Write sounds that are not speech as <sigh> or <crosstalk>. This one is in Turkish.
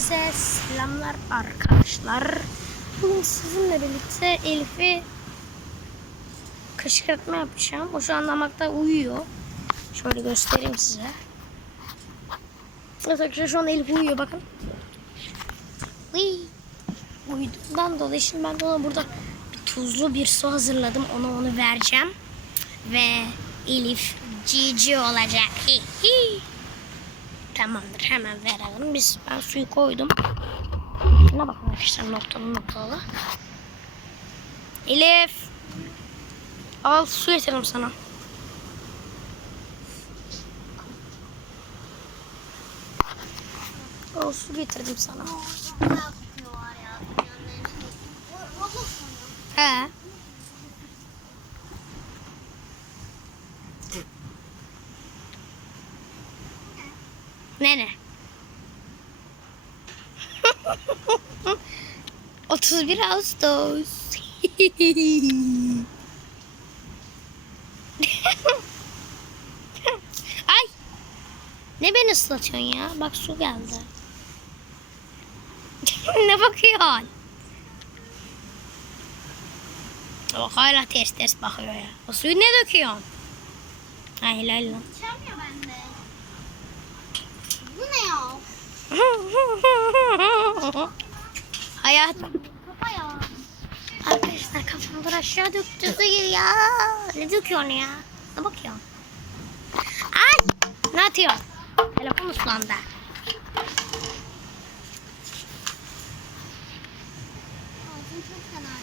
Hepinize selamlar arkadaşlar. Bugün sizinle birlikte Elif'i kışkırtma yapacağım. O şu anda hamakta uyuyor. Şöyle göstereyim size. Evet arkadaşlar şu an Elif uyuyor bakın. Uy. Uyuduğundan dolayı şimdi ben ona burada bir tuzlu bir su hazırladım. Ona onu vereceğim. Ve Elif cici olacak. Hi hi. Tamamdır hemen verelim. Biz ben suyu koydum. Şuna bakın arkadaşlar noktalı noktalı. Elif. Al su getirdim sana. Al su getirdim sana. He. Nene. <laughs> 31 Ağustos. <laughs> Ay. Ne beni ıslatıyorsun ya? Bak su geldi. <laughs> ne bakıyorsun? Bak hala ters ters bakıyor ya. O suyu ne döküyorsun? Ay helal lan. Hayat. Kafa ya. Arkadaşlar kafamdan aşağı döktü suyu ya. Ne döküyor ya? Ne bakıyor? Ay! Ne atıyor? Telefon ıslandı. Ağzım çok fena.